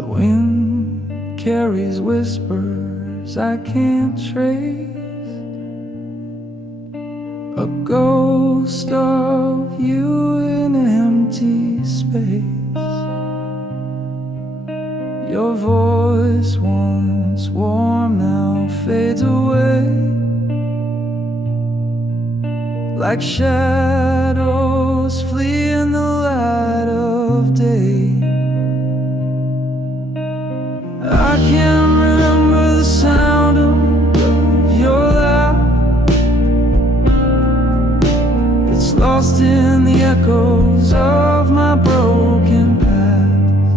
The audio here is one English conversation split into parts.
The wind carries whispers I can't trace, a ghost of you in an empty space. Your voice, once warm, now fades away, like shadows flee in the light of day. I can't remember the sound of your laugh. It's lost in the echoes of my broken past.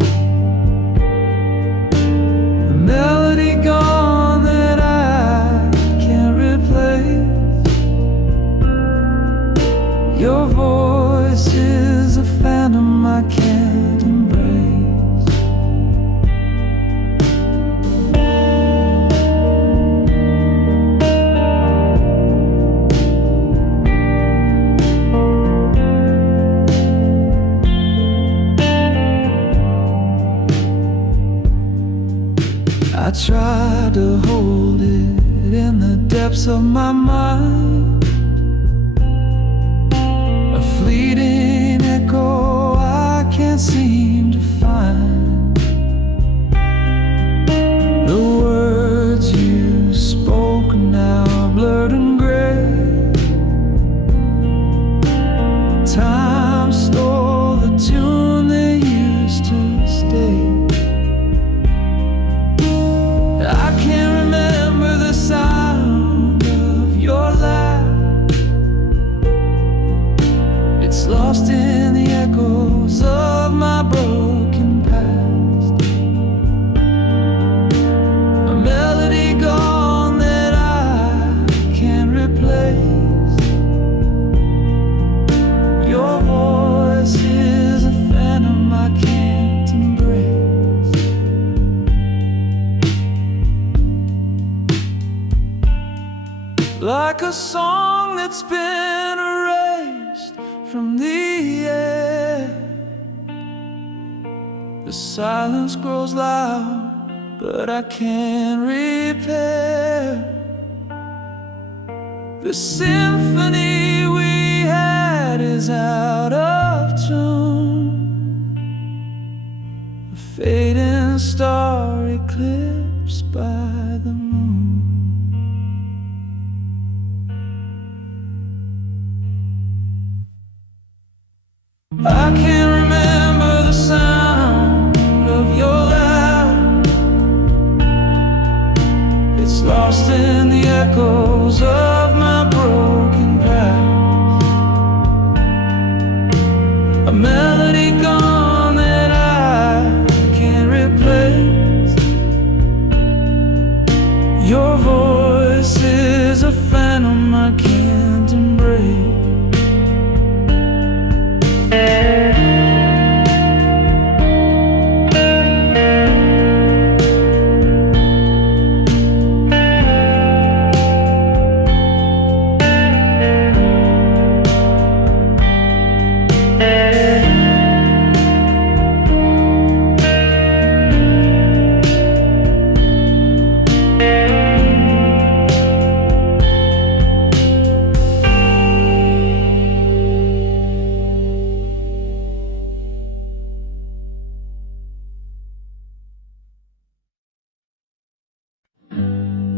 The melody gone that I can't replace. Your voice is a phantom I can't embrace. I tried to hold it in the depths of my mind, a fleeting echo I can't seem to find. The words you spoke now are blurred and gray. Time stole the tune that used to stay. I can't remember the sound of your laugh. It's lost in the echoes of my broken past. A melody gone that I can't replace. Your voice is a phantom I can't embrace. Like a song that's been erased from the air, the silence grows loud, but I can't repair the symphony we had is out of tune. A fading star eclipsed by the moon. I can't remember the sound of your laugh. It's lost in the echoes of my broken past. A melody gone that I can't replace. Your voice is a phantom I can't embrace.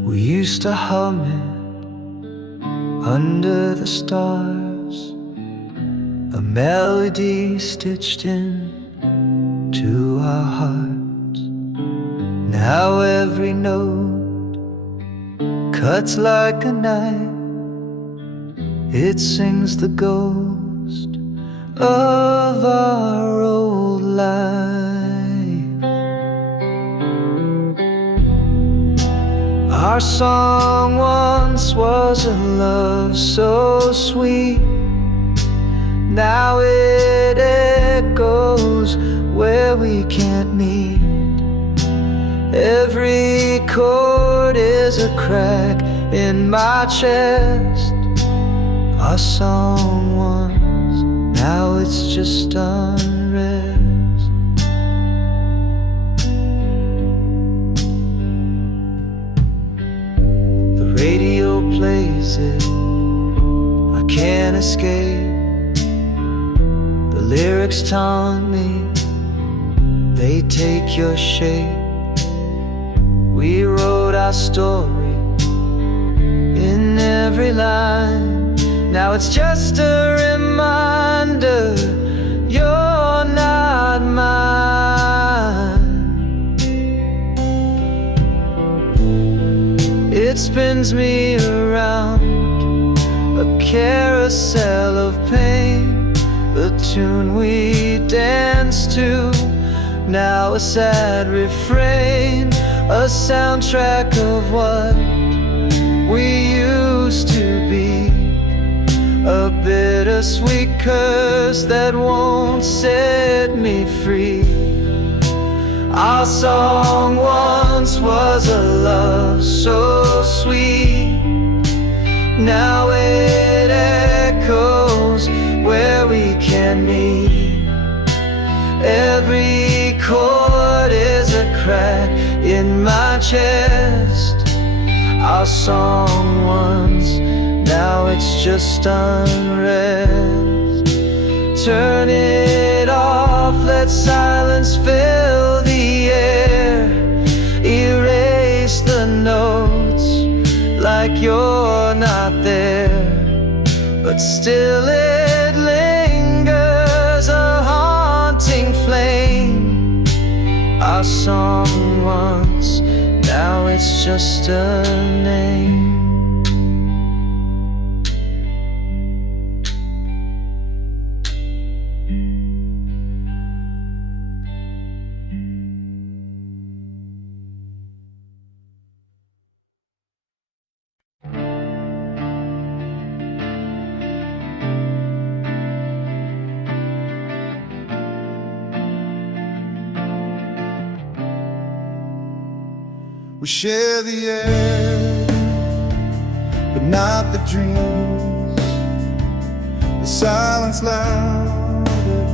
We used to hum it under the stars, a melody stitched in to our hearts. Now every note cuts like a knife. It sings the ghost of our old life. Our song once was a love so sweet. Now it echoes where we can't meet. Every chord is a crack in my chest. Our song once, now it's just unrest. plays it, I can't escape. The lyrics taunt me, they take your shape. We wrote our story in every line. Now it's just a reminder you're not mine. It spins me around, a carousel of pain. The tune we danced to, now a sad refrain. A soundtrack of what we used to be, a bittersweet curse that won't set me free. Our song once was a love so sweet, now it echoes where we can meet. Every chord is a crack in my chest. Our song once, now it's just unrest. Turn it off, let silence fill the air. Erase the notes like you're not there, but still it lingers, a haunting flame. Our song once, now it's just a name. We share the air, but not the dreams. The silence louder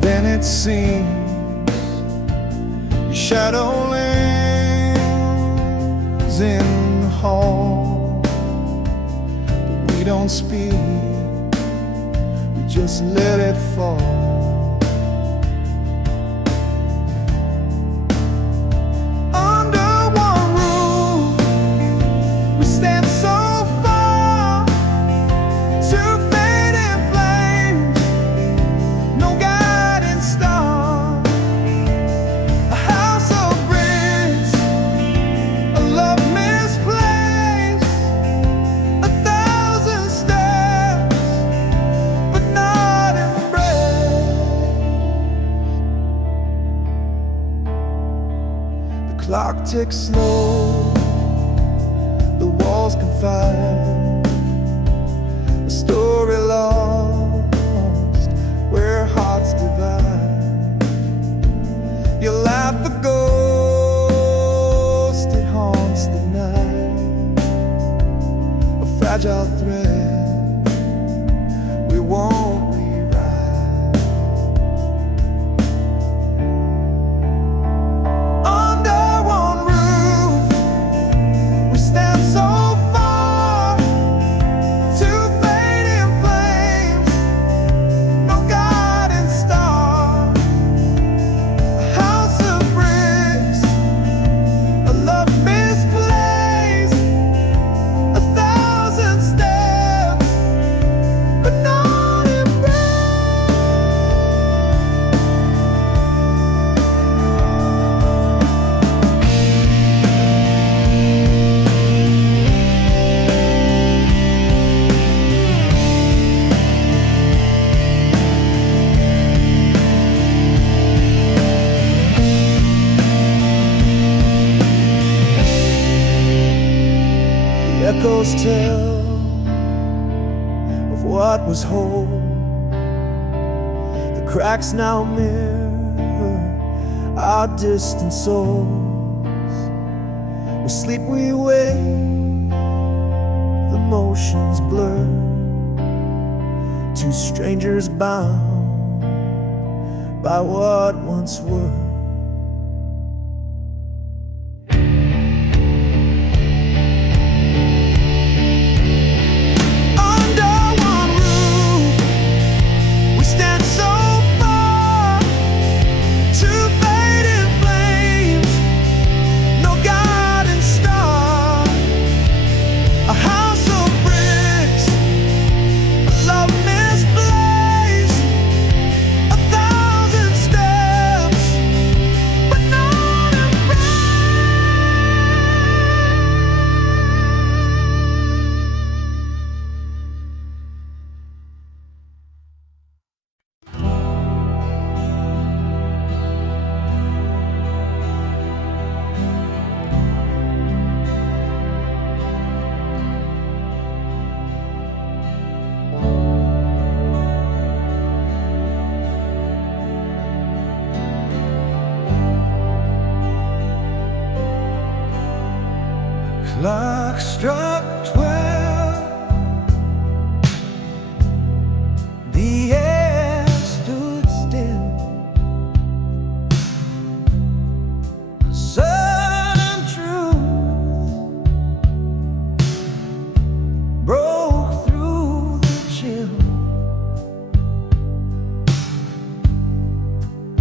than it seems. Your shadow lingers in the hall, but we don't speak, we just let it fall. Clock ticks slow, the walls confide, a story lost where hearts divide. You laugh the ghost, it haunts the night, a fragile thread we won't rewrite. Echoes tell of what was whole. The cracks now mirror our distant souls. We sleep, we wake, the motions blur. Two strangers bound by what once were. Clock struck 12. The air stood still. A sudden truth broke through the chill.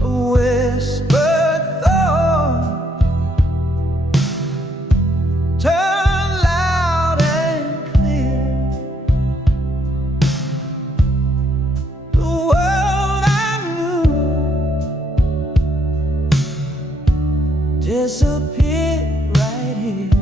A whispered thought turned loud and clear. The world I knew disappeared right here.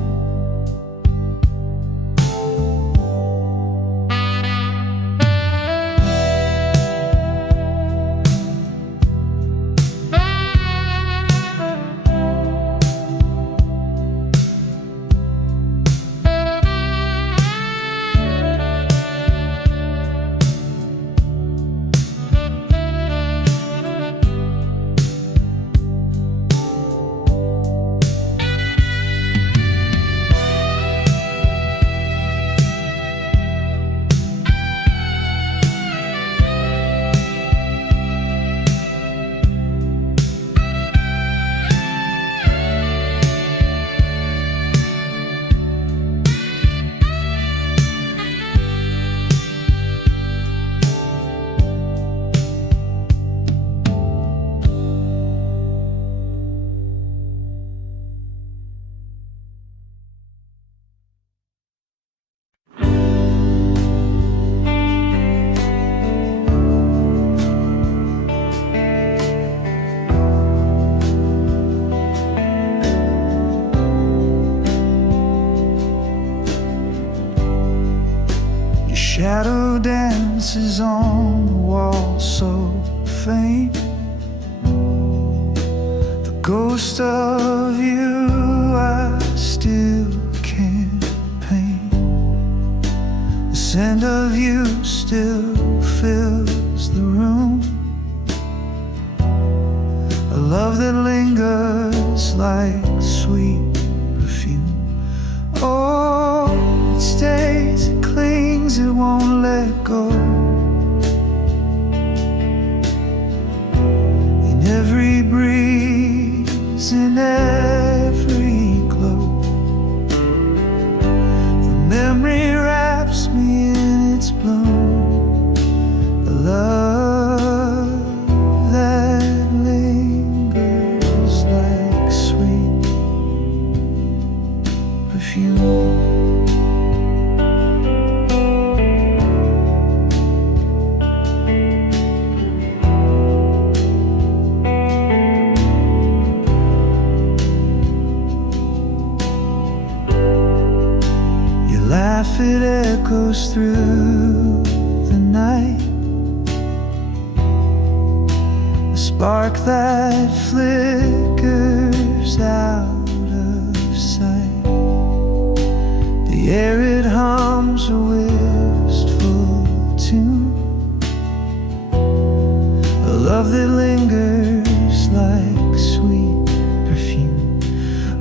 Shadow dances on the wall so faint. The ghost of you I still can't paint. The scent of you still fills the room. A love that lingers like sweet perfume. Oh, it stays, it clings, it won't let go. In every breeze, in every glow, the memory wraps me in its bloom. The love that lingers like sweet perfume. Laugh, it echoes through the night. A spark that flickers out of sight. The air, it hums a wistful tune. A love that lingers like sweet perfume.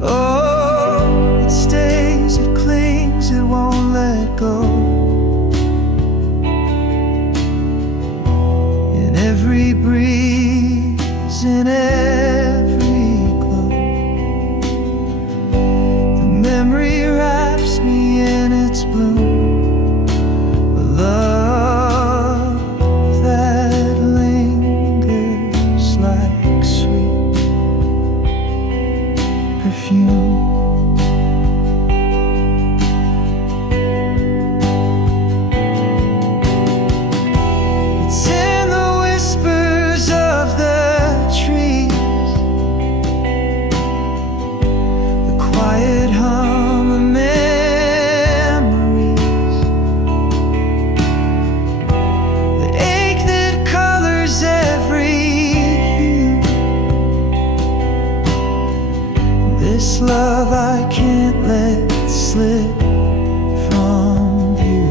Oh, it stays, it clings, it won't let go. In every breeze, in every glow, the memory wraps me in its bloom. A love that lingers like sweet perfume. This love I can't let slip from view.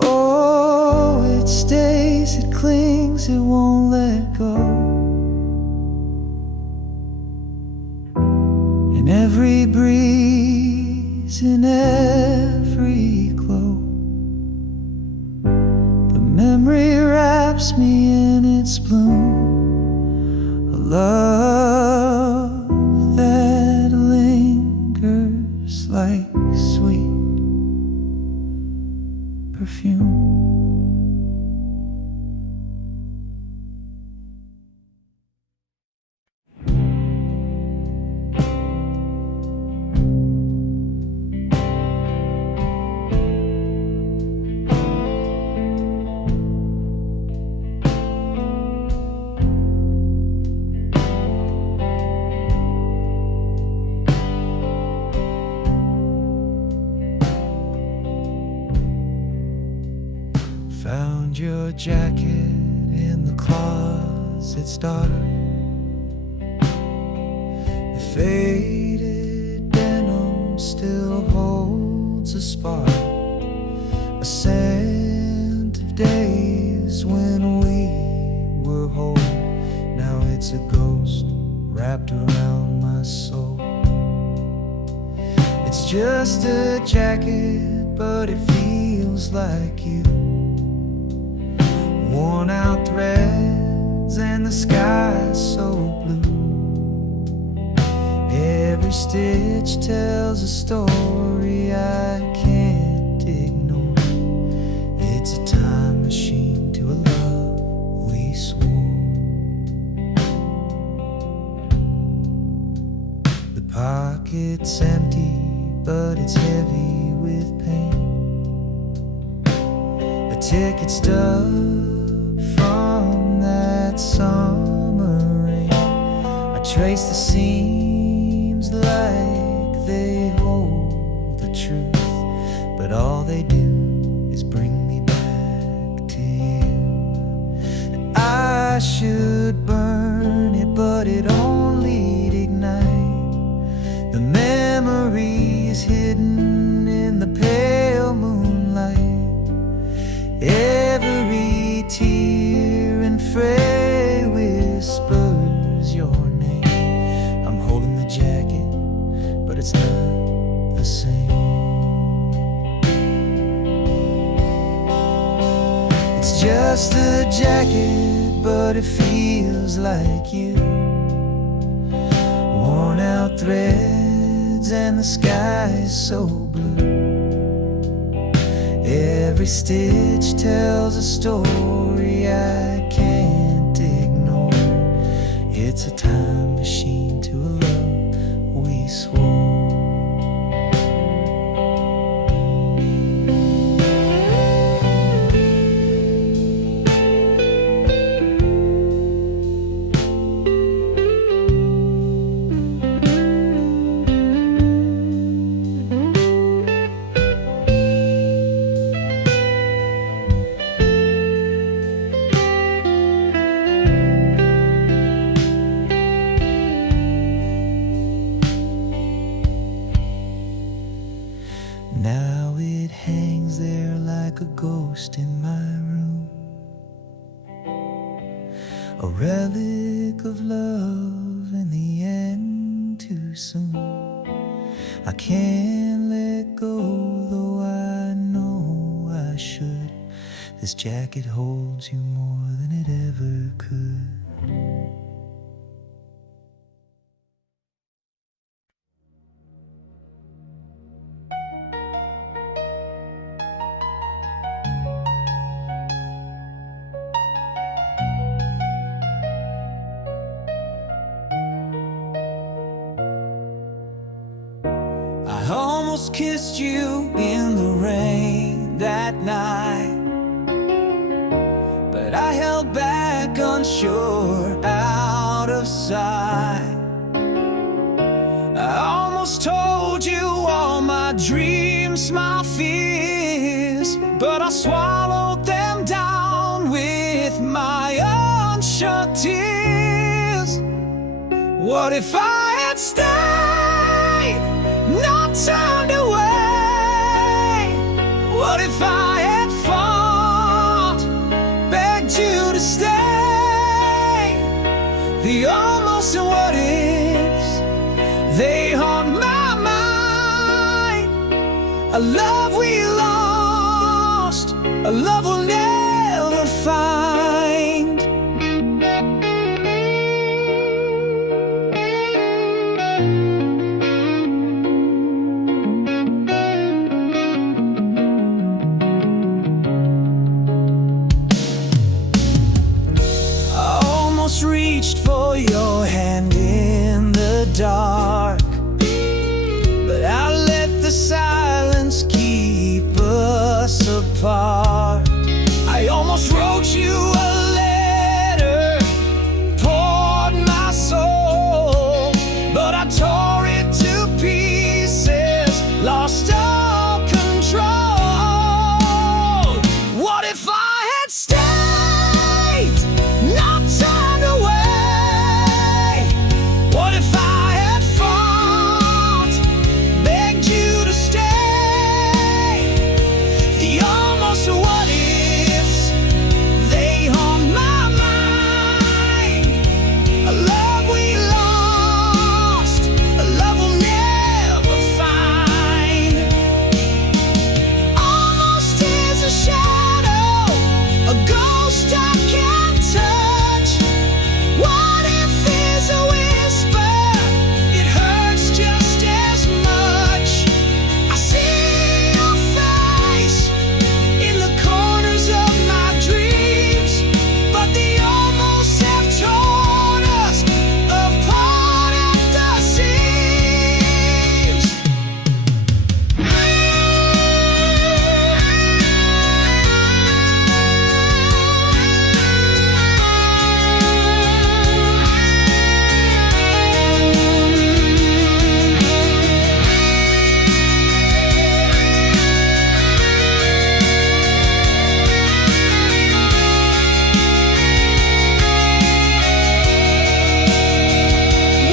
Oh, it stays, it clings, it won't let go. every breeze, in every glow. The memory wraps me in its bloom, a love that lingers like sweet perfume. Found your jacket in the closet's dark. The faded denim still holds a spark, a scent of days when we were whole. Now it's a ghost wrapped around my soul. It's just a jacket, but it feels like you. Worn out threads and the sky so blue. Every stitch tells a story I can't ignore. It's a time machine to a love we swore. The pocket's empty, but it's heavy with pain. A ticket stub from that summer rain. I trace the seams like they hold the truth, but all they do is bring me back to you. I should burn it, but it only'd ignite the memories hidden in the pale moonlight. Every tear and fray whispers your name. I'm holding the jacket, but it's not the same. It's just a jacket, but it feels like you. Worn out threads and the sky's so blue. Every stitch tells a story I can't ignore. It's a time machine to a love we swore. Now it hangs there like a ghost in my room, a relic of love in the end too soon. I can't let go, though I know I should. This jacket holds you more than it ever could. I almost kissed you in the rain that night, but I held back, unsure, out of sight. I almost told you all my dreams, my fears, but I swallowed them down with my unshut tears. What if I had stayed, not turned away? What if I had fought, begged you to stay? The almost and what ifs, they haunt me. a love we lost, a love we'll never find. I almost reached for your hand in the dark, but I let the silence keep us apart. I almost wrote you a letter, poured my soul, but I tore it to pieces, lost all control. What if I had stayed, not turned away? What if I had fought, begged you to stay? The almost what ifs, they haunt my mind. A love we lost, a love we'll never find. Almost is a shadow, a ghost I can't touch. What if is a whisper, it hurts just as much. I see your face in the corners of my dreams, but the almost have torn us apart at the seams.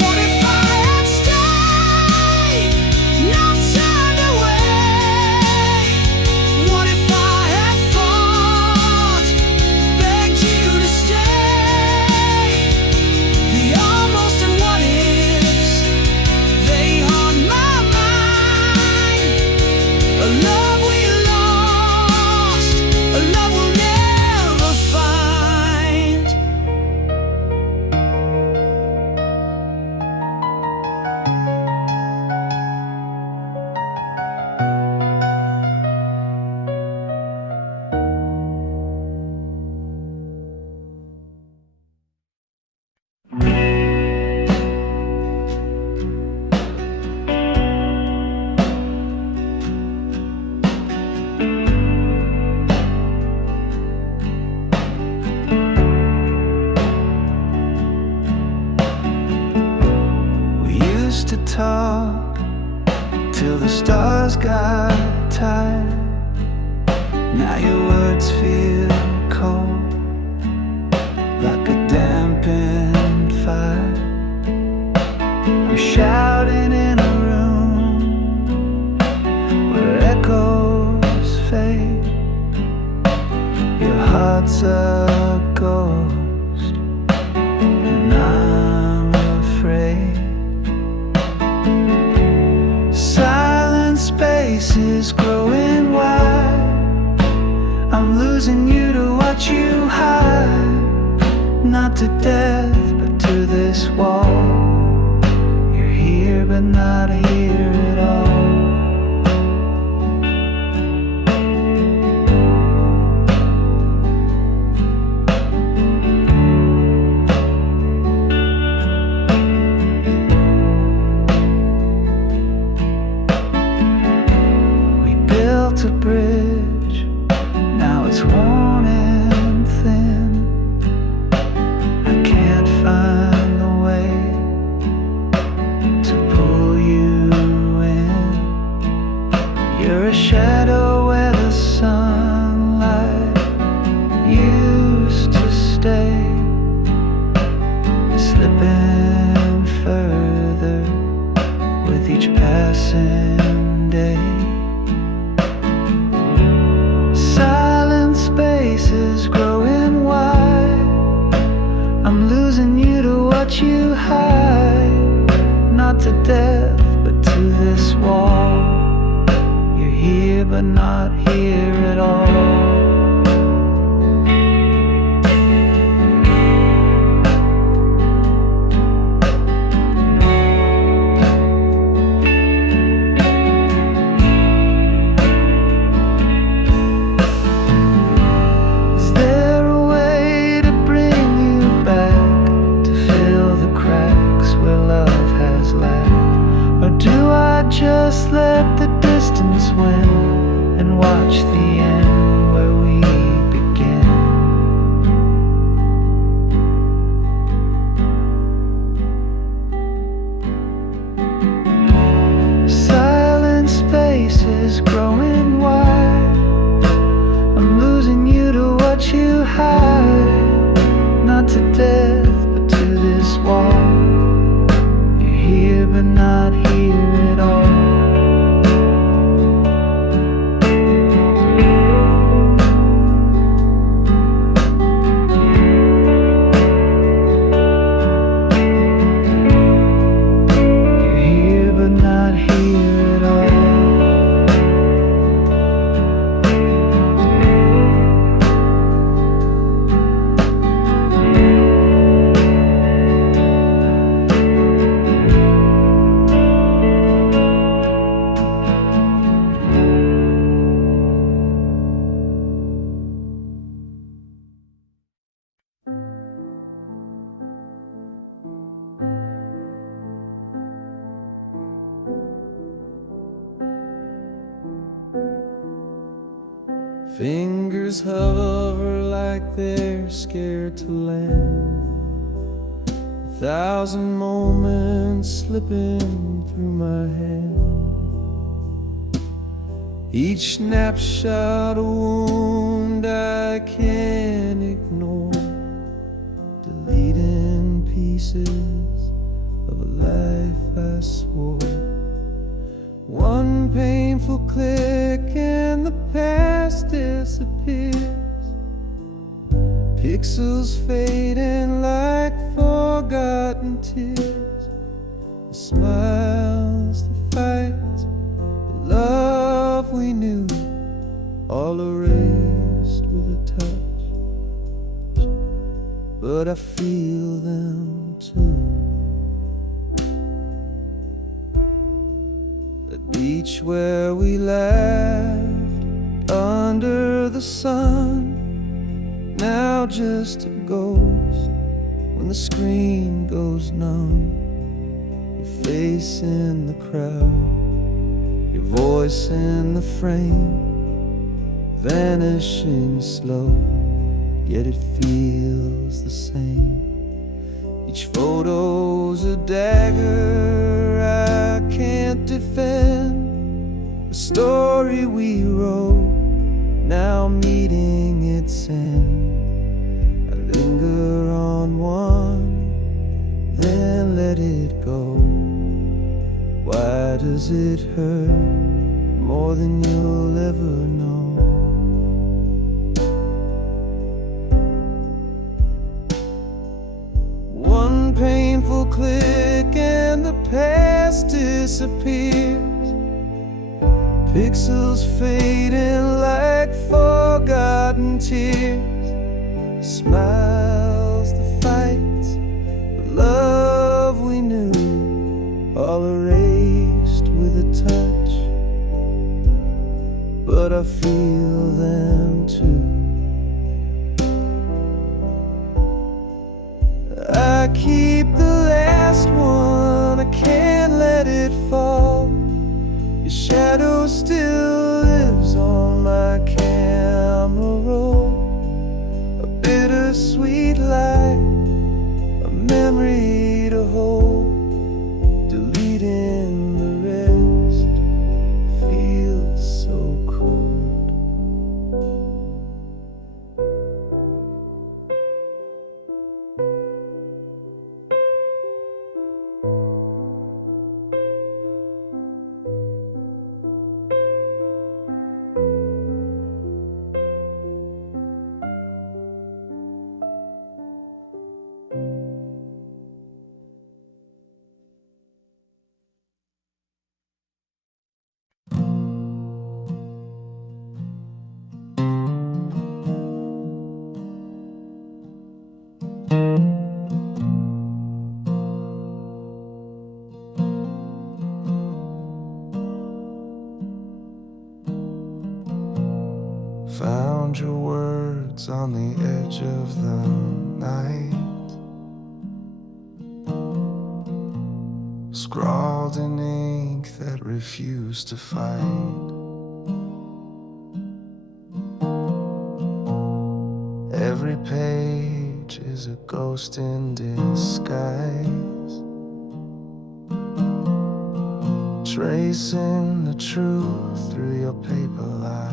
What if I had stayed, not turned away? What if I had fought, begged you to stay? The almost and what ifs, they haunt my mind. A love we lost, a love we'll never find. We used to talk till the stars got tired. Now your words feel cold, like a dampened fire. You're shouting in a room where echoes fade. Your heart's a ghost, and I'm afraid. Silent space is growing wide. I'm losing you to watch you hide. Not to death, but to this wall. You're here, but not here at all. We built a bridge, now it's worn and thin. I can't find the way to pull you in. You're a shadow where the sunlight used to stay, slipping further with each passing day. Silent spaces growing wide. I'm losing you to watch you hide. Not to death, but to this wall. You're here. but not here at all. Just let the distance win and watch the end where we begin. Silent space is growing wide. I'm losing you to what you hide. Not to death, but to this wall. You're here, but not here at all. Fingers hover like they're scared to land. 1,000 moments slipping through my hand. Each snapshot a wound I can't ignore, deleting pieces of a life I swore. One painful click and the past disappears. Pixels fading like forgotten tears. The smiles, the fights, the love we knew, all erased with a touch. But I feel them too. The beach where we laughed under the sun, now just a ghost when the screen goes numb. Your face in the crowd, your voice in the frame, vanishing slow, yet it feels the same. Each photo's a dagger I can't defend. The story we wrote, now meeting its end. I linger on one, then let it go. Why does it hurt more than you'll ever know? One painful click and the past disappears. Pixels fading like forgotten tears. Smiles, the fights, the love we knew, all erased with a touch. But I feel them too. I keep the last one, I can't let it fall. Your shadow still lives on my camera roll. A bittersweet light, a memory to hold. Deleting the rest feels so cold. tracks on the edge of the night, scrawled in ink that refused to fight. Every page is a ghost in disguise, tracing the truth through your paper lies.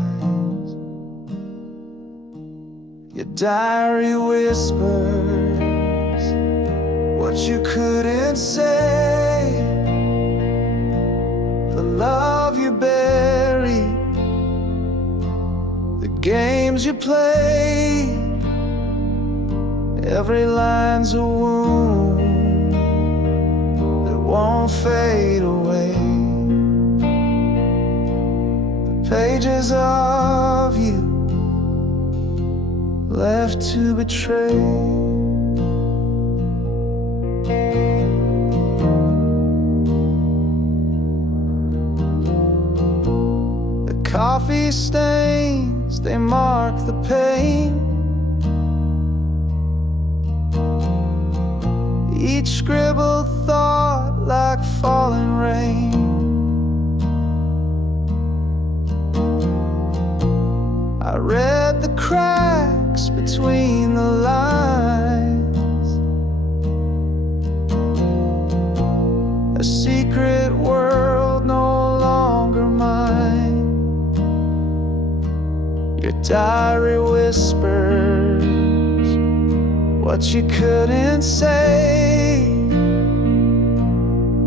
Your diary whispers what you couldn't say, the love you buried, the games you played. Every line's a wound that won't fade away. The pages of you left to betray. The coffee stains, they mark the pain. Each scribbled thought like falling rain. I read the cracks between the lines, a secret world no longer mine. Your diary whispers what you couldn't say,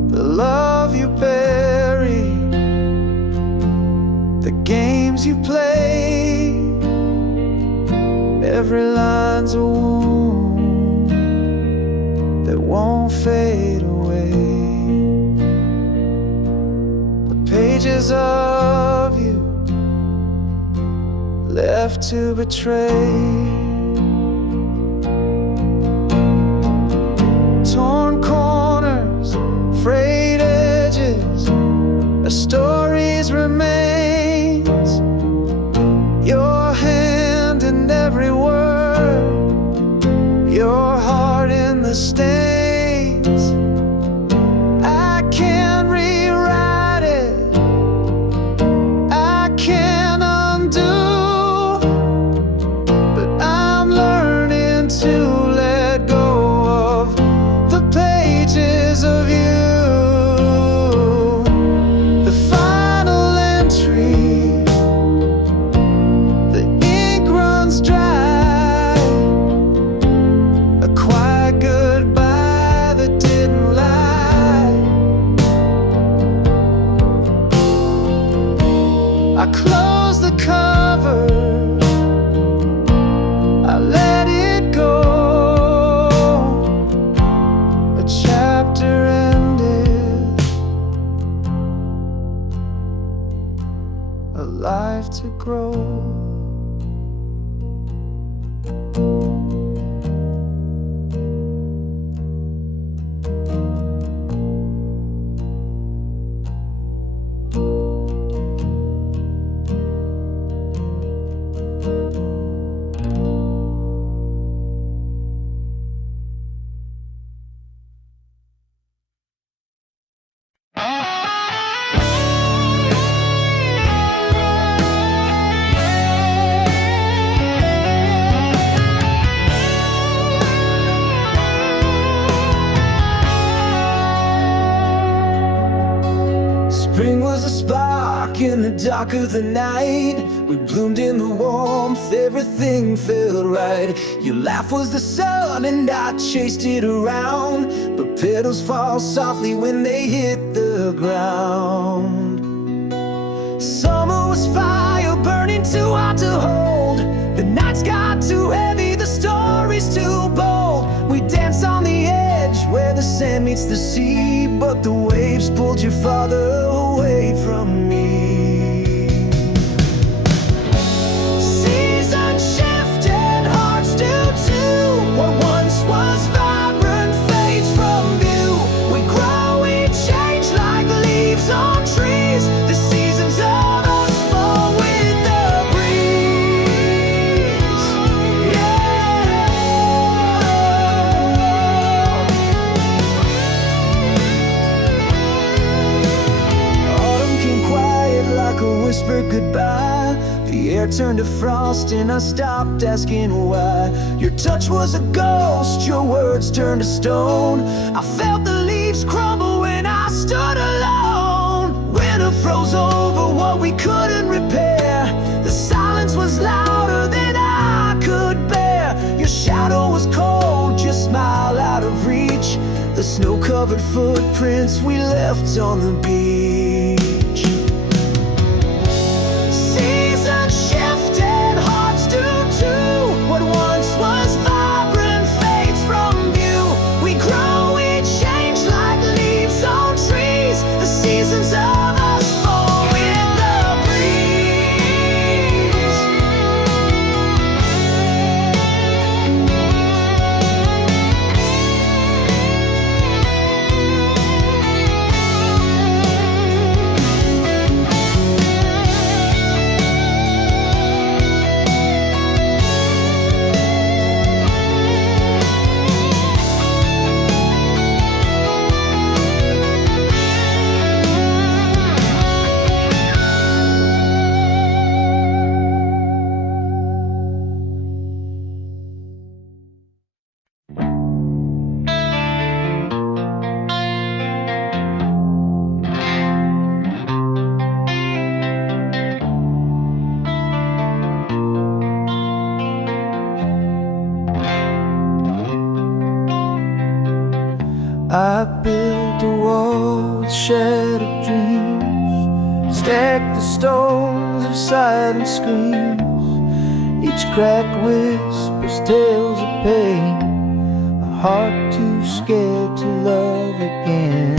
the love you buried, the games you played. Every line's a wound that won't fade away. The pages of you left to betray. Torn corners, frayed edges, a story's remains. Your hand in every word, your heart in the stains. I can't rewrite it, I can't undo, but I'm learning to let go of the pages of you. The final entry, the ink runs dry, a quiet goodbye that didn't lie. I close the cover, I let it go. A chapter ended, a life to grow. Spring was a spark in the dark of the night. We bloomed in the warmth, everything felt right. Your laugh was the sun and I chased it around, but petals fall softly when they hit the ground. Summer was fire burning too hot to hold. The nights got too heavy, the story's too bold. We danced on the edge where the sand meets the sea, but the waves pulled you farther away from me. Seasons shift and hearts do too. What once was vibrant fades from view. We grow, we change like leaves on trees. The seasons of us fall with the breeze. turned to frost and I stopped asking why. Your touch was a ghost, your words turned to stone. I felt the leaves crumble when I stood alone. Winter froze over what we couldn't repair. The silence was louder than I could bear. Your shadow was cold, your smile out of reach. The snow-covered footprints we left on the beach. Seasons shifted, hearts do too. What once was vibrant fades from view. We grow, we change like leaves on trees. The seasons of us fall with the breeze. I built a wall with shattered dreams, stacked the stones of silent screams. Each crack whispers tales of pain, a heart too scared to love again.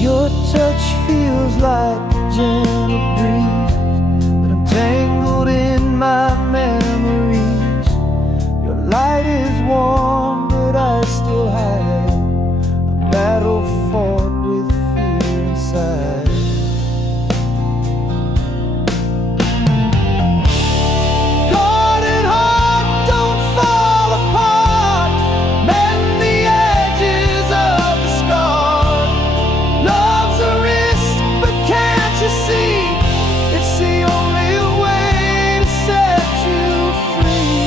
Your touch feels like a gentle breeze, but I'm tangled in my memories. Your light is warm, but I still hide a battle fought with fear inside. Guarded heart, don't fall apart. Mend the edges of the scar. Love's a risk, but can't you see? It's the only way to set you free.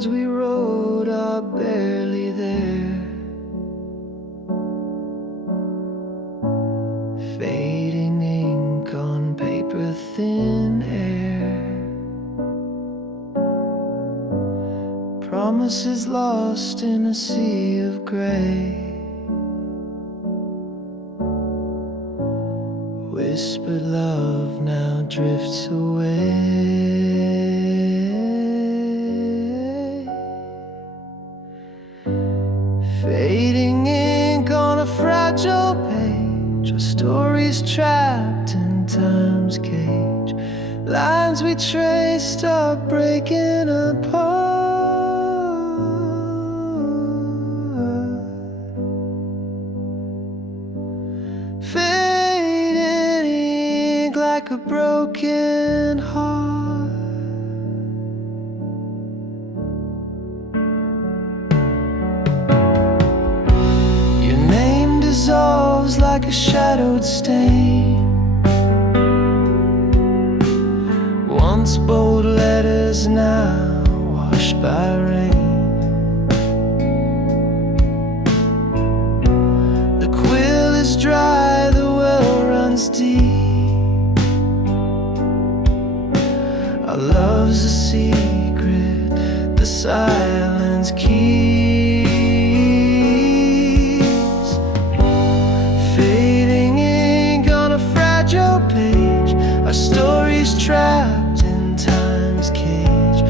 words we wrote are barely there, fading ink on paper, thin air. Promises lost in a sea of gray. Whispered love now drifts away. Fading ink on a fragile page, our stories trapped in time's cage. Lines we traced are breaking apart. Fading ink like a broken heart. Your name dissolves like a shadowed stain. Once bold letters, now washed by rain. The quill is dry, the well runs deep. Our love's a secret, the silence keeps. Fading ink on a fragile page, our stories trapped in time's cage.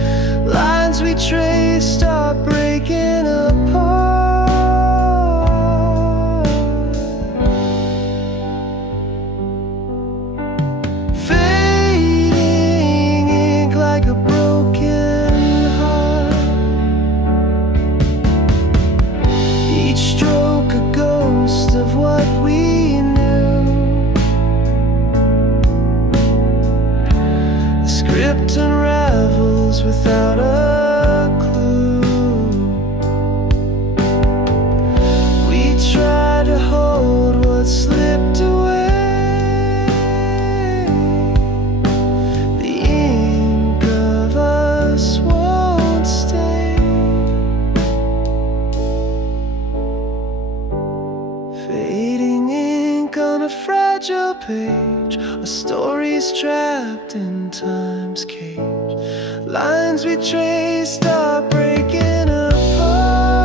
Lines we traced are breaking apart. Fading ink like a broken heart. Each stroke a ghost of what we knew. The script unravels without a clue. We try to hold what slipped away. The ink of us won't stay. Fading ink on a fragile page, a story's trapped in time's cage. Lines we traced are breaking apart.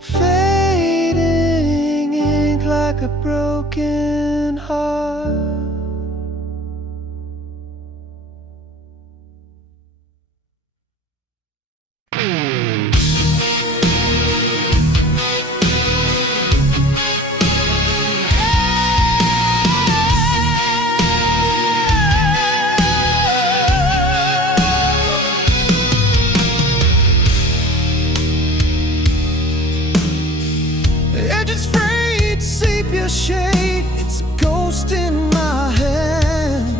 Fading ink like a broken heart. Edges frayed, sepia shade, it's a ghost in my hand.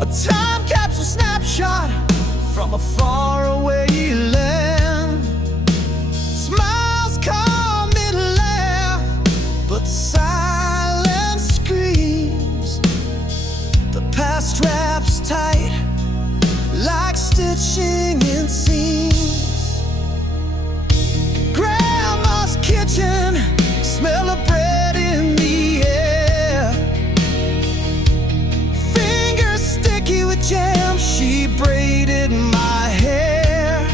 A time capsule snapshot from a faraway land. Smiles come and laugh, but the silence screams. The past wraps tight, like stitching in seams. Grandma's kitchen, smell of bread in the air. Fingers sticky with jam, she braided my hair.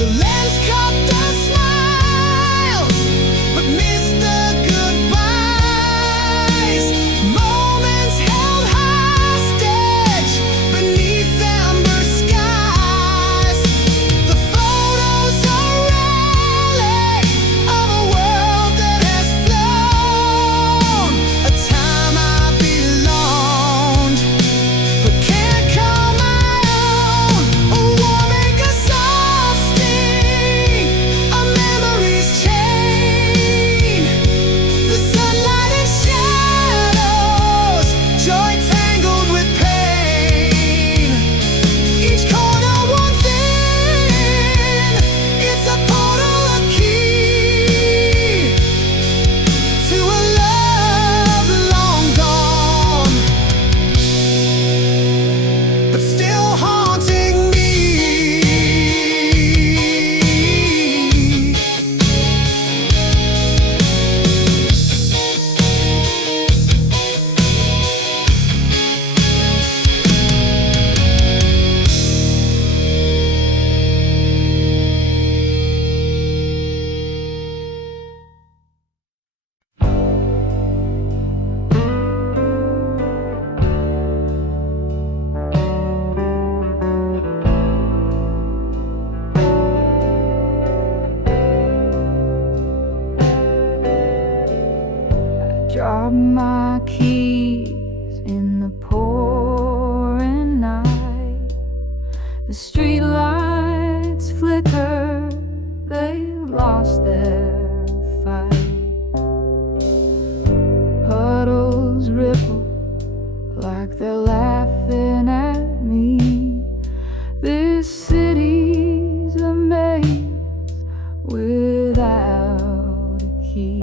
The lens caught the smiles, but missed the goodbyes. Moments held hostage beneath amber skies. The photos are relic of a world that has flown. A time I belonged, but can't call my own. A war make a soft sting, a memory's chain. The sunlight and shadows, joy tangled with pain. Each corner one thing, it's a portal, a key to a love long gone, but still haunting me. Drop my keys in the pouring night. The street lights flicker, they've lost their fight. Puddles ripple like they're laughing at me. This city's a maze without a key.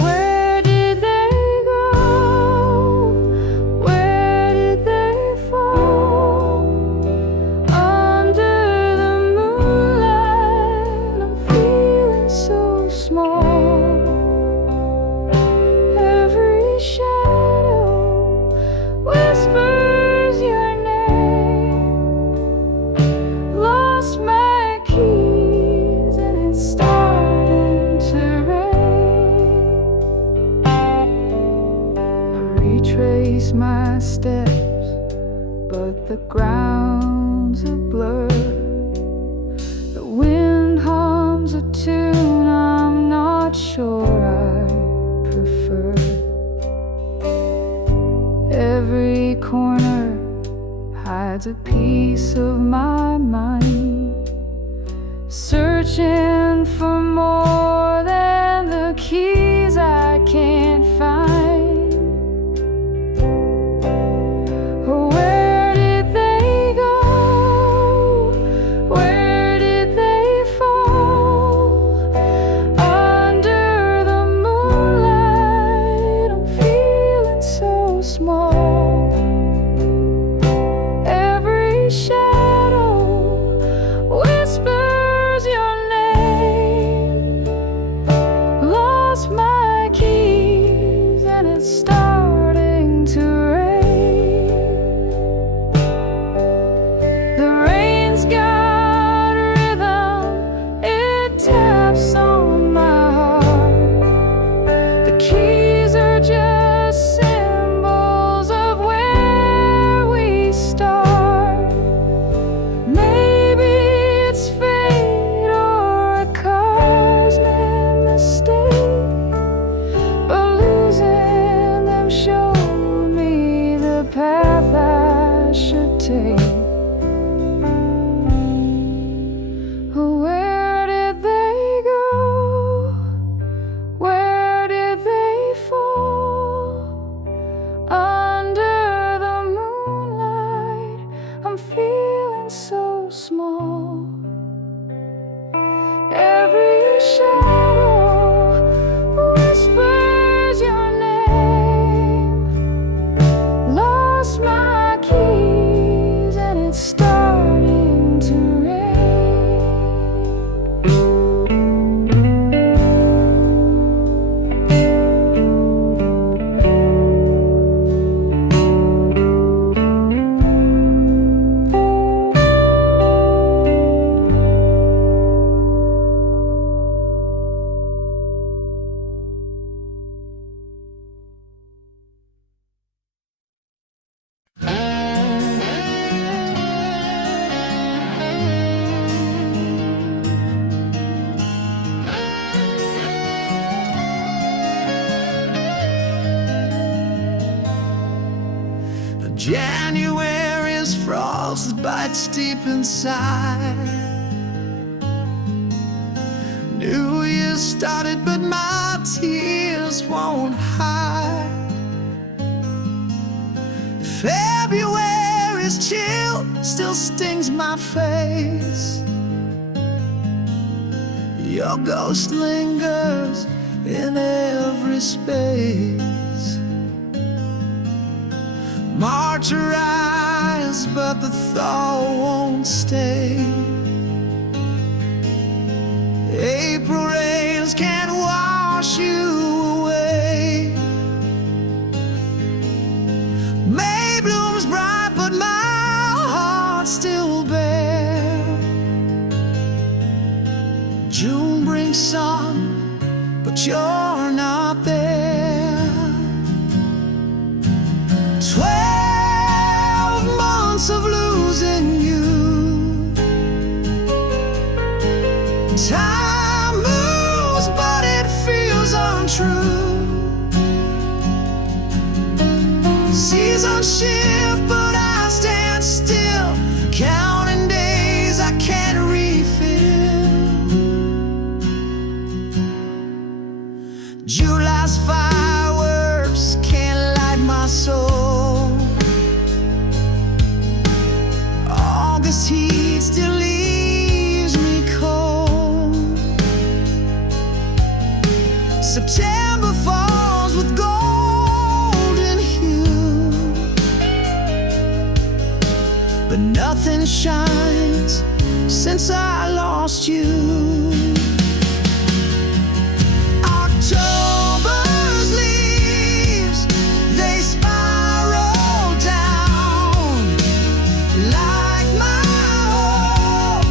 Where did they go? Where did they fall? Under the moonlight, I'm feeling so small. Every shadow whispers your name. Lost my keys and it's starting to rain. I retrace my steps, but the ground's a blur. The wind hums a tune I'm not sure I prefer. Every corner hides a piece of my mind, searching for more than the keys I can't find. Where did they go? Where did they fall? Under the moonlight, I'm feeling so small. Every shadow whispers your name. bites deep inside. New Year started, but my tears won't hide. February's chill still stings my face. Your ghost lingers in every space. March arrives, but the thaw won't stay. April rains can't wash you away. May blooms bright, but my heart's still bare. June brings sun, but you're not there. 12 months of losing you. Time moves, but it feels untrue. Seasons shift, but I stand still, counting days I can't refill. July's fireworks can't light my soul. August heat still leaves me cold. September falls with golden hue, but nothing shines since I lost you. October's leaves, they spiral down like my hope.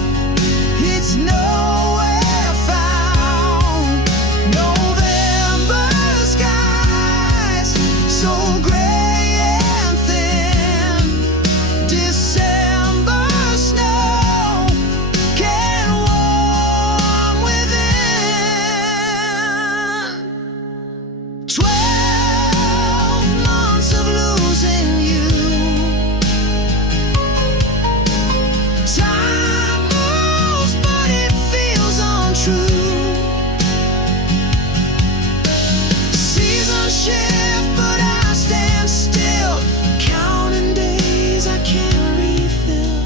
It's nowhere found. November skies so gray and thin. December snow can warm within. 12 months of losing you. Time moves, but it feels untrue. Seasons shift, but I stand still, counting days I can't refill.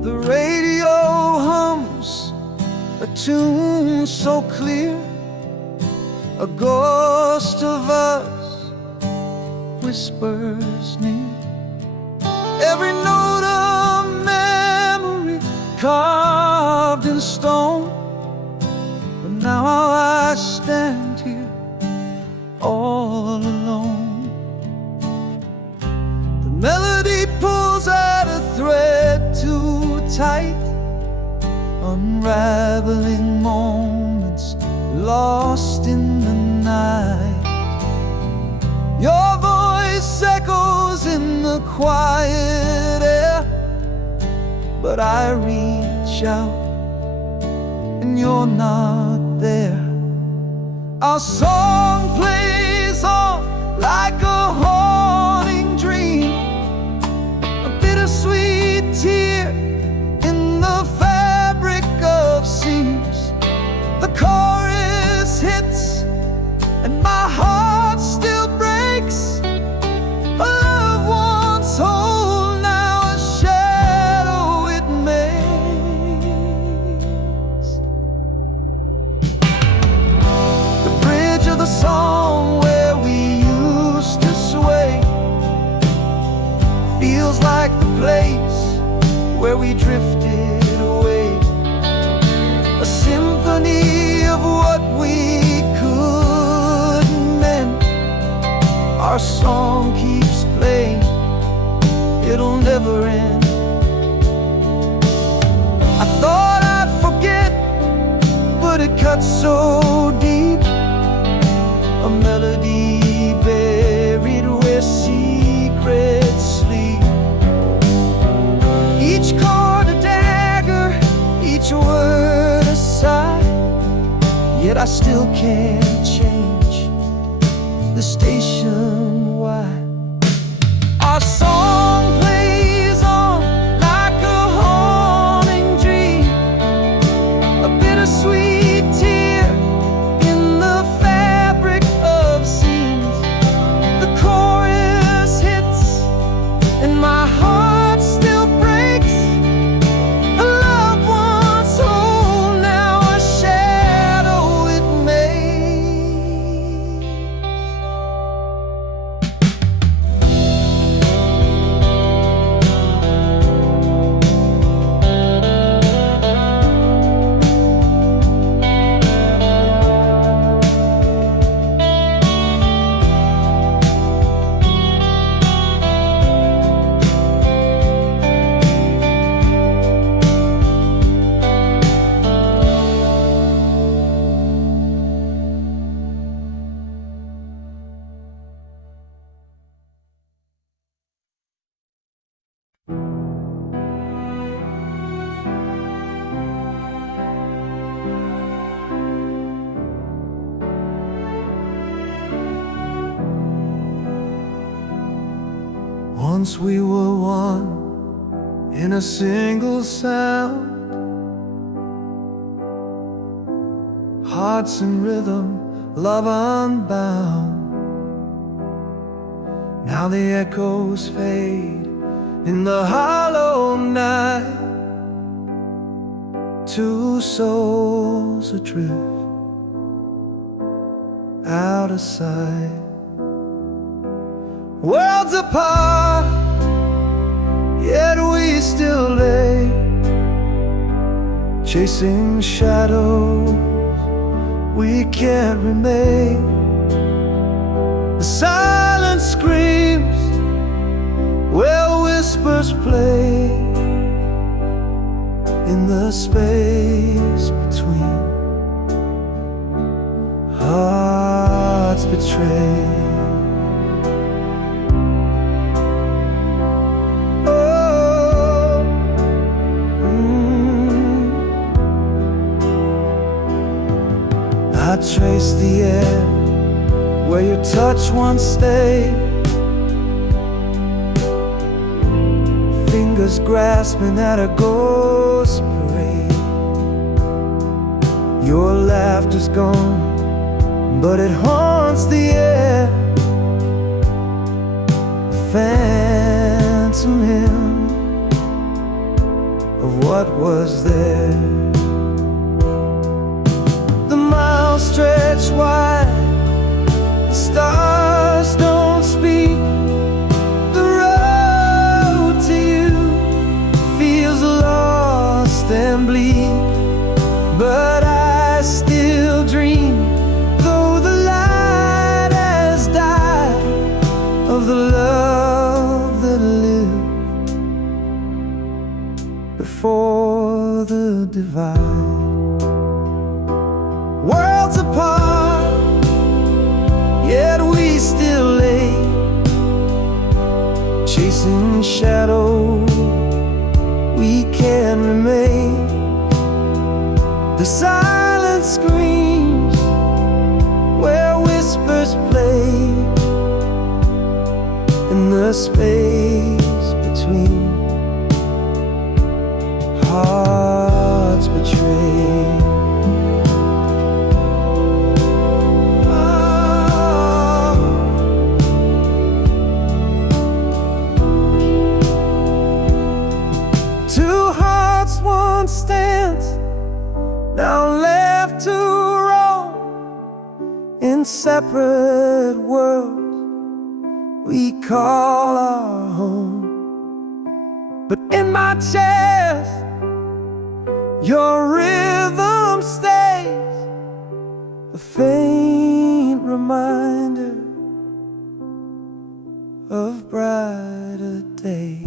The radio hums a tune so clear. A ghost of us whispers near. Every note of memory carved in stone. But now I stand here all alone. The melody pulls at a thread too tight, unraveling moments lost in the night. Your voice echoes in the quiet air, but I reach out and you're not there. Our song plays on like a haunting dream, a bittersweet tear in the fabric of seams. The chorus hits and my heart still breaks. A love once whole, now a shadow it makes. The bridge our song keeps playing, it'll never end. I thought I'd forget, but it cuts so deep. A melody buried where secrets sleep. Each chord a dagger, each word a sigh. Yet I still can't change the station. Why? Our song plays on like a haunting dream, a bittersweet tear in the fabric of scenes. The chorus hits and my heart still breaks. A loved one's whole, now a shadow it makes. Once we were one in a single sound, hearts in rhythm, love unbound. Now the echoes fade in the hollow night. Two souls adrift, out of sight. Worlds apart, yet we still lay, chasing shadows we can't remain. The silence screams where whispers play, in the space between hearts betrayed. I trace the air where your touch once stayed, fingers grasping at a ghost parade. Your laughter's gone, but it haunts the air, a phantom hymn of what was there. Stretch wide, the stars don't speak. The road to you feels lost and bleak, but I still dream, though the light has died, of the love that lived before the divide. Worlds apart, yet we still lay, chasing shadows we can't remain. The silence screams where whispers play, in the space between hearts betrayed. Stands now left to roam in separate worlds we call our home. But in my chest, your rhythm stays, a faint reminder of brighter days.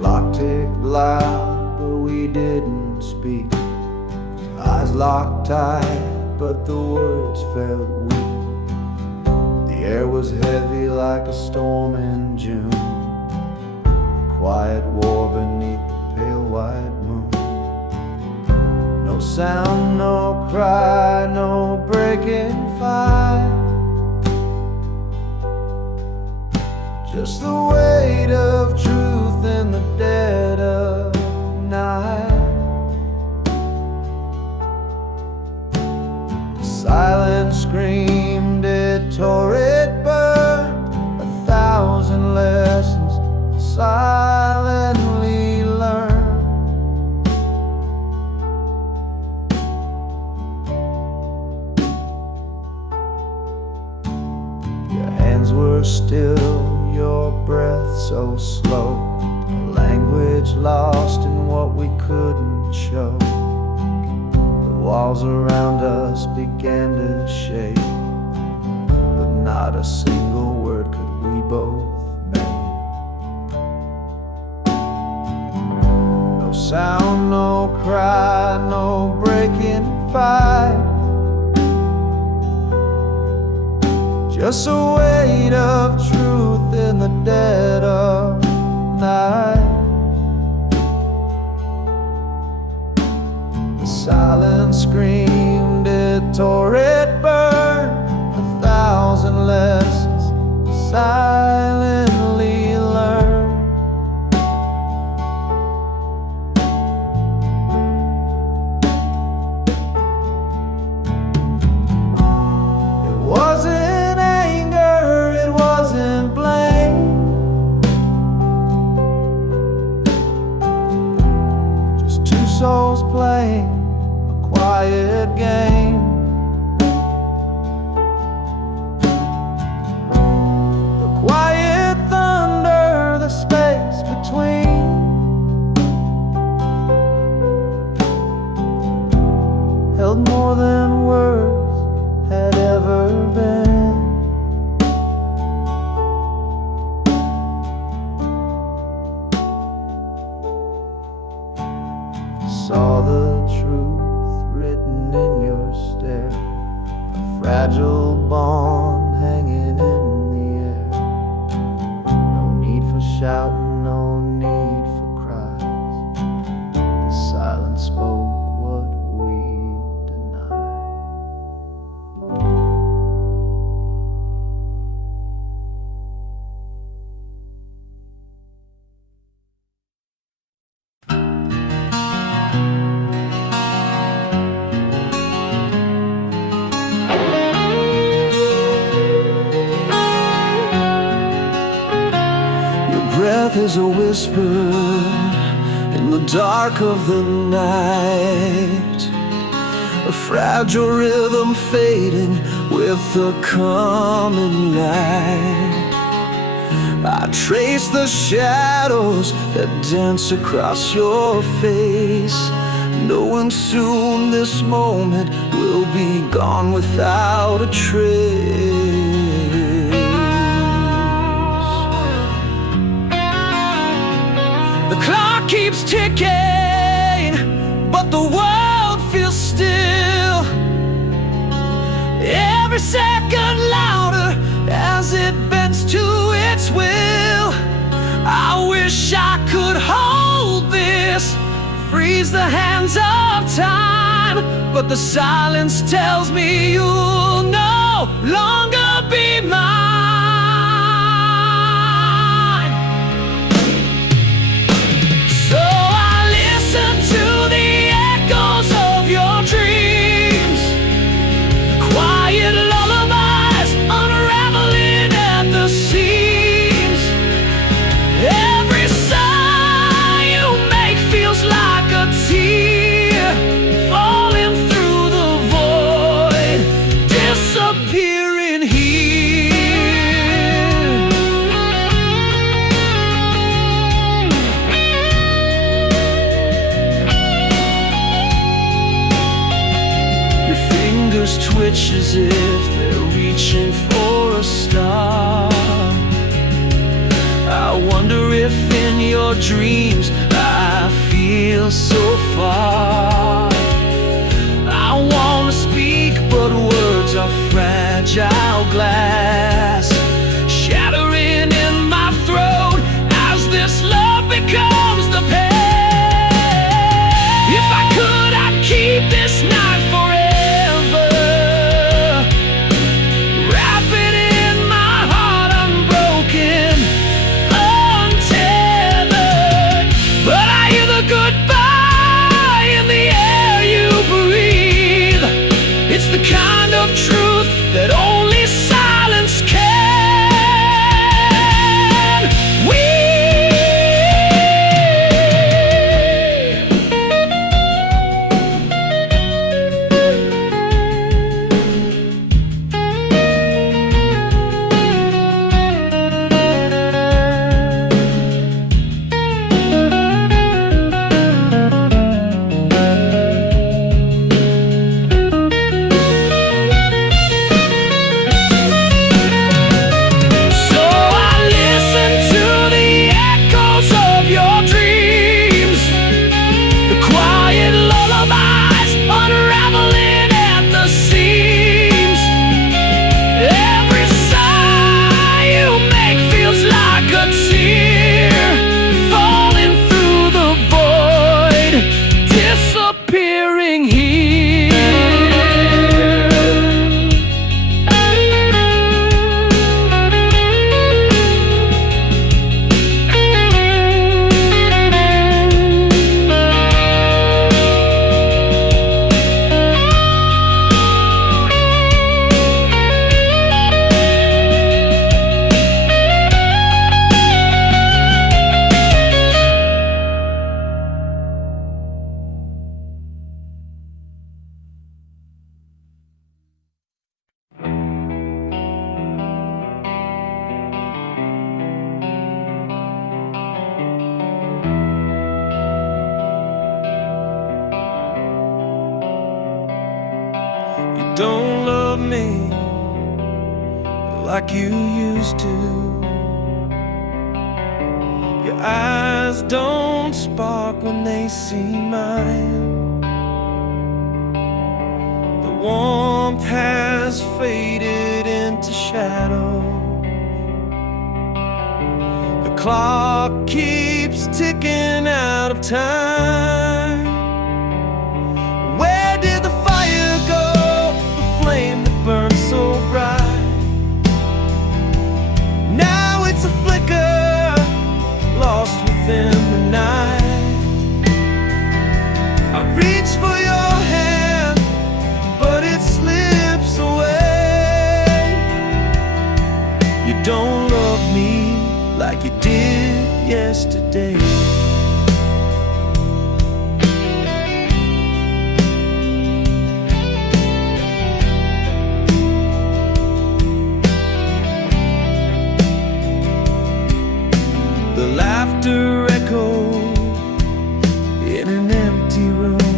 Clock ticked loud, but we didn't speak. Eyes locked tight, but the words felt weak. The air was heavy like a storm in June. Quiet war beneath the pale white moon. No sound, no cry, no breaking fire. Just the weight of truth in the dead of night. The silence screamed, it tore, it burned. 1,000 lessons silently learned. Your hands were still, your breath so slow, language lost in what we couldn't show. The walls around us began to shake, but not a single word could we both make. No sound, no cry, no breaking fight. Just a weight of truth in the dead of night. The silence screamed, it tore, it burned. 1,000 lessons silently learned. It wasn't souls playing a quiet game. The quiet thunder, the space between. Held more than words had ever been. Saw the truth written in your stare, a fragile bond hanging in the air. No need for shouting, no need for cries. The silence spoke what we denied. Breath is a whisper in the dark of the night, a fragile rhythm fading with the coming light. I trace the shadows that dance across your face, knowing soon this moment will be gone without a trace. The clock keeps ticking, but the world feels still. Every second louder as it bends to its will. I wish I could hold this, freeze the hands of time, but the silence tells me you'll no longer be mine. So I listen to the echoes of your dreams. fingers twitch as if they're reaching for a star. I wonder if in your dreams I feel so far. I wanna speak, but words are fragile glass, shattering in my throat as this love becomes the pain. If I could, I'd keep this night forever, wrap it in my heart unbroken, untethered. But I hear the goodbye in the air you breathe. It's the kind of truth that only silence can. Don't love me like you used to. Your eyes don't spark when they see mine. The warmth has faded into shadow. The clock keeps ticking out of time. Where did the fire go? Flame that burned so bright. Now it's a flicker, lost within the night. I reach for your hand, but it slips away. You don't love me like you did yesterday. The laughter echoed in an empty room.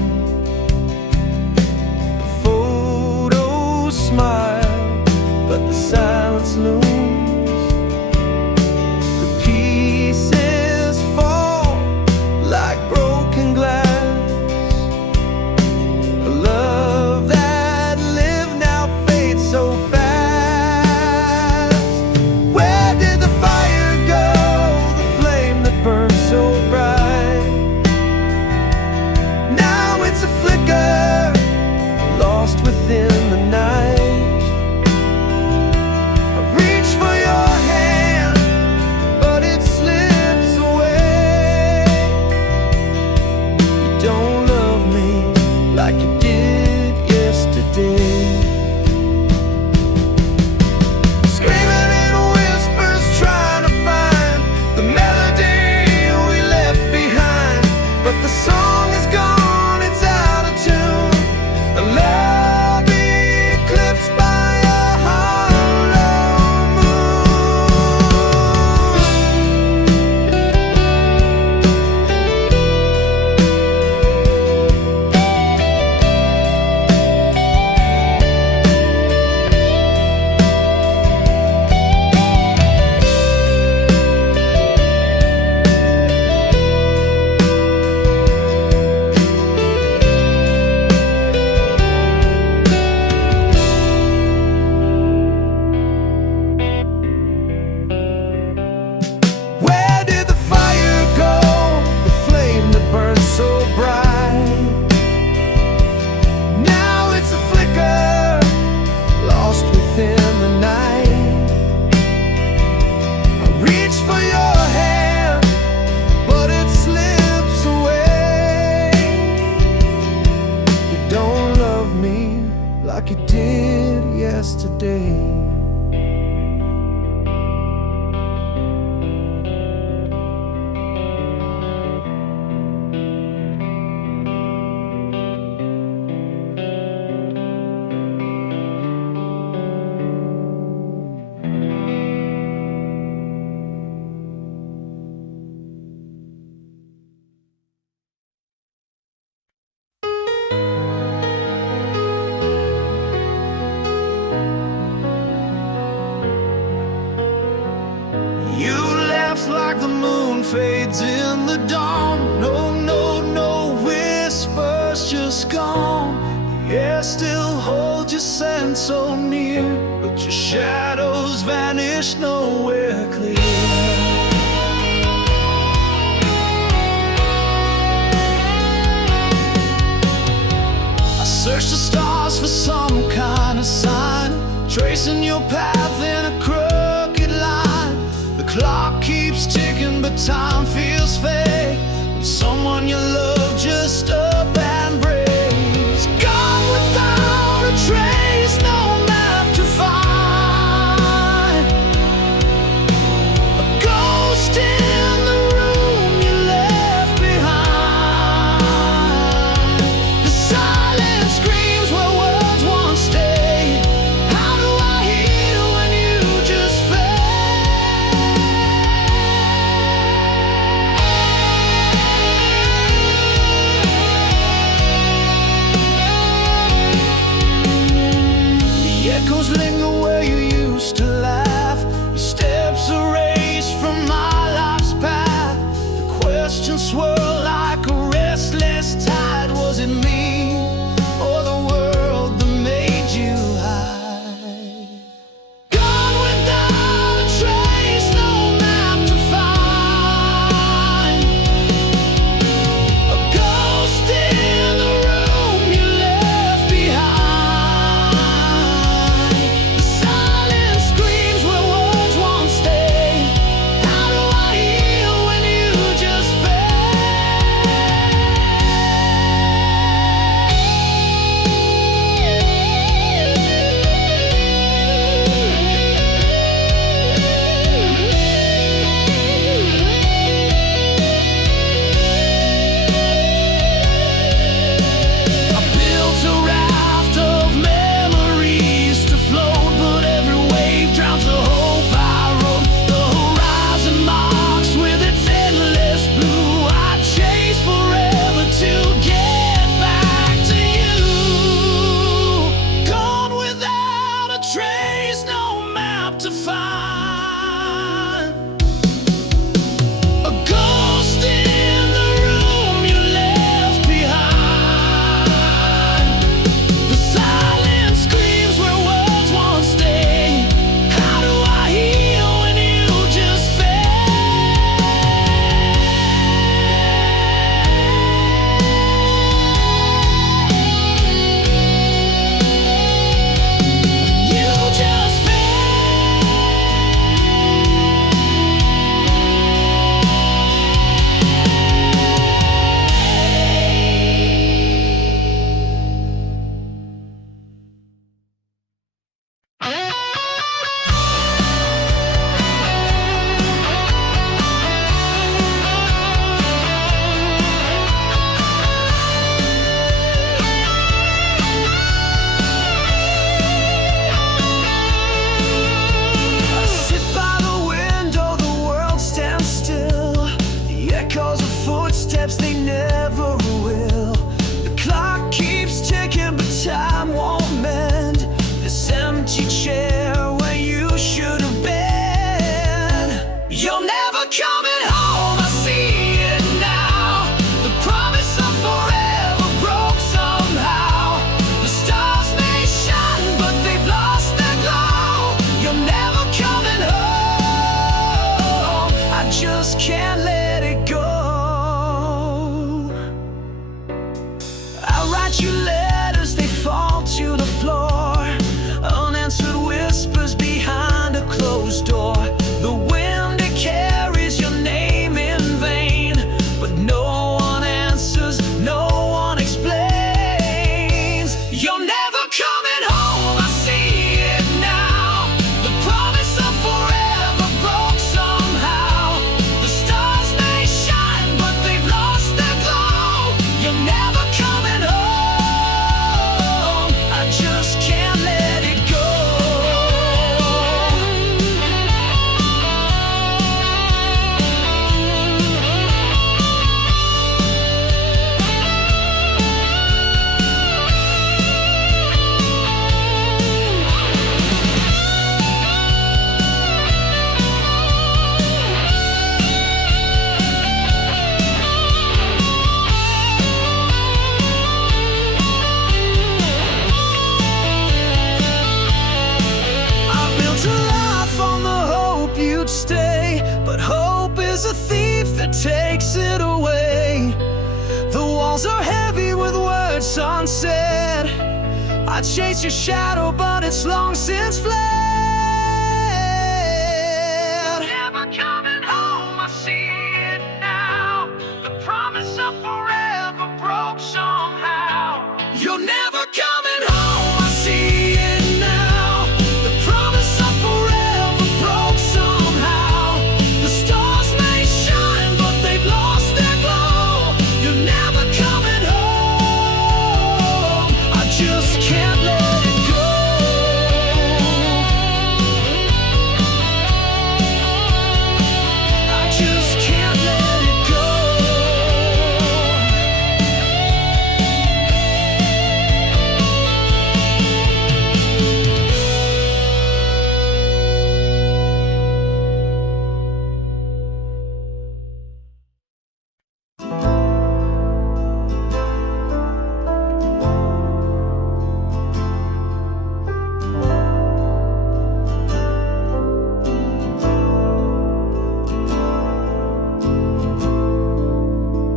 like it did yesterday. You laugh like the moon fades in the dawn. No, no, no whispers, just gone. The air still holds your scent so near, but your shadows vanish nowhere clear. I search the stars for some kind of sign, tracing your path in a crooked line. The clock keeps ticking, but time feels fake when someone you love just up and breaks. Gone without a trace, no map to find. A ghost in the room you left behind. The silence screams where words once stayed. How do I heal when you just echoes linger where you used to laugh. Your steps erased from my life's path. The questions swirl like a restless tide. Was it me or the world that made you hide? Gone without a trace, no map to find. A ghost in the room you left behind. The silence screams where words won't stay. How do I heal when you just I built a raft of memories to float, but every wave drowns the hope I wrote. The horizon marks with its endless blue. I chase forever to get back to you. Gone without a trace, no map to find. A ghost in the room you left behind. The silence screams where words won't stay. How do I heal when you just You just I sit by the window, the world stands still. The echoes of footsteps, they never will. The clock keeps ticking, but time won't mend this empty chair where you should have been. You're never coming home, I see it now. The promise of forever broke somehow. The stars may shine, but they've lost their glow. You're never coming home. I just can't let it go. I write you letters, they fall to the floor. Unanswered whispers behind a closed door. The wind, it carries your name in vain, but no one answers, no one explains. You're never coming home. walls are heavy with words unsaid. I chase your shadow, but it's long since fled. Never coming home, I see it now. The promise of forever broke somehow. You're never coming home, I see it now. The promise of forever broke somehow. The stars may shine, but they've lost their glow. You're never coming home. I just can't let it go. I just can't let it go.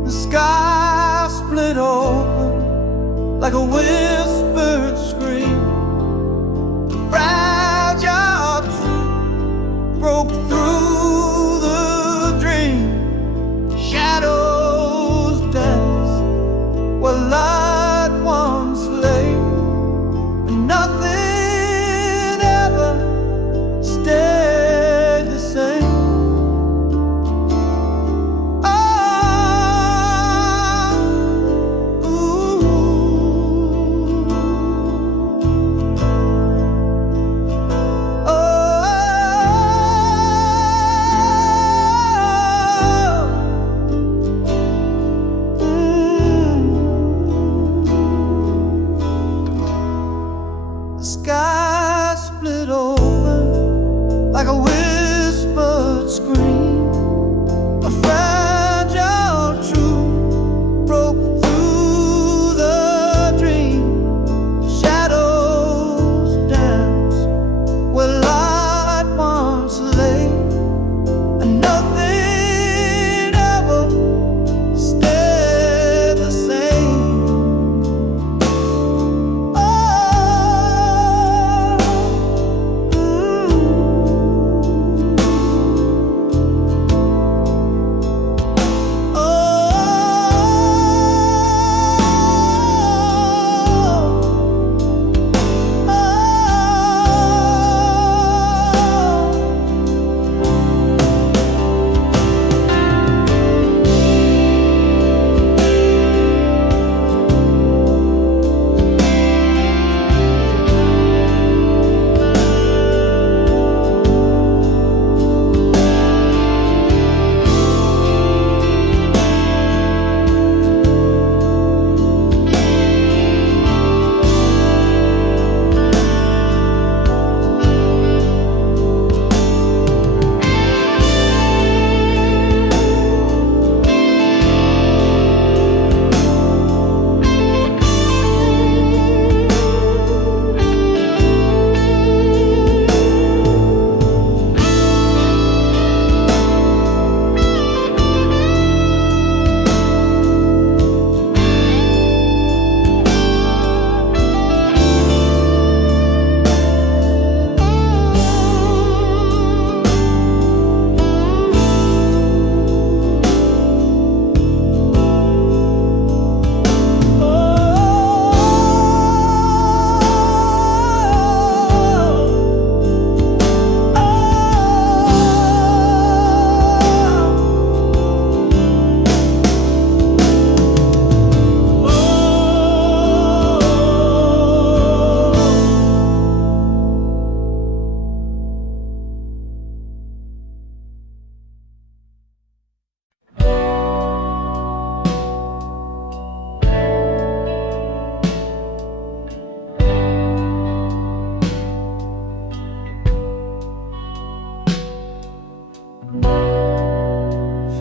The sky split open like a whispered scream. The fragile truth broke through the dream. Shadows dance where light once lay, and nothing ever stayed the same. The sky split open like a whispered scream. A fragile truth broke through the dream. Shadows dance where light once lay, and nothing ever stayed the same.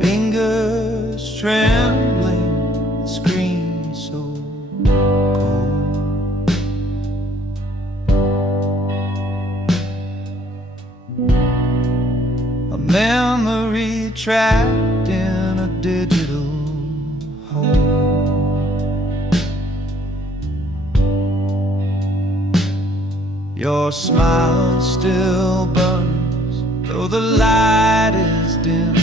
Fingers trembling, screen so cold. A memory trapped in a digital hole. Your smile still burns, though the light is dim.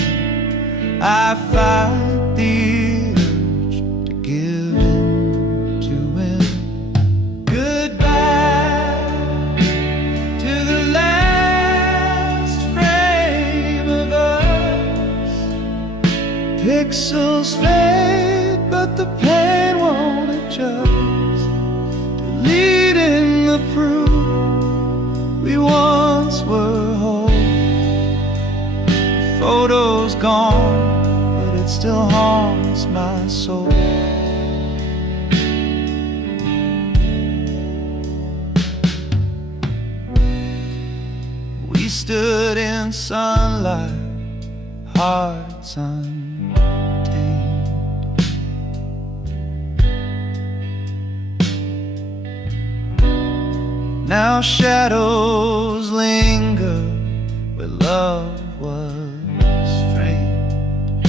I fight the urge to give in to win. Goodbye to the last frame of us. Pixels fade, but the pain won't adjust. Deleting the proof we once were whole. The photo's gone, but it still haunts my soul. We stood in sunlight, hearts untamed. Now shadows linger where love was framed.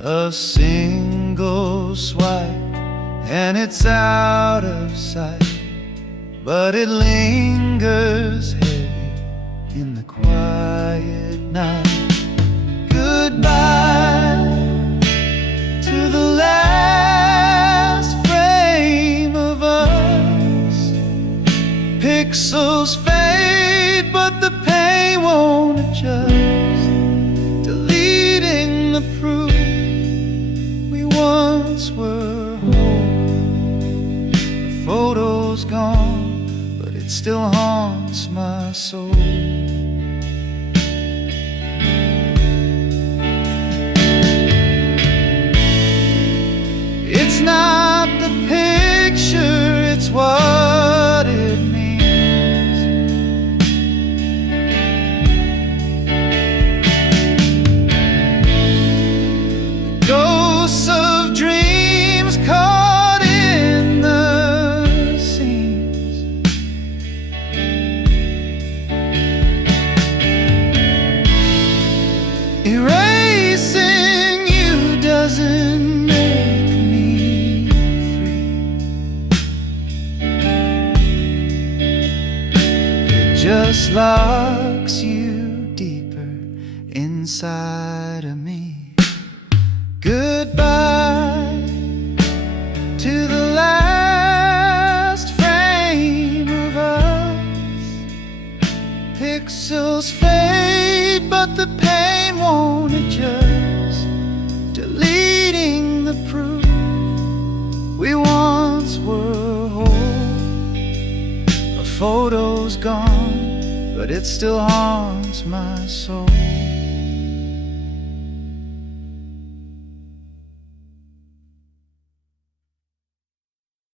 A single swipe and it's out of sight, but it lingers heavy in the quiet night. Goodbye to the last frame of us. Pixels fade, but the pain won't adjust. Deleting the proof we once were whole. The photo's gone, but it still haunts my soul. It's not the picture, it's what it means. Ghosts of dreams caught in the seams. Erasing you doesn't make me free. It just locks you deeper inside of me. Goodbye to the last frame of us. Pixels fade, but the pain won't adjust. Deleting the proof we once were whole. A photo's gone, but it still haunts my soul.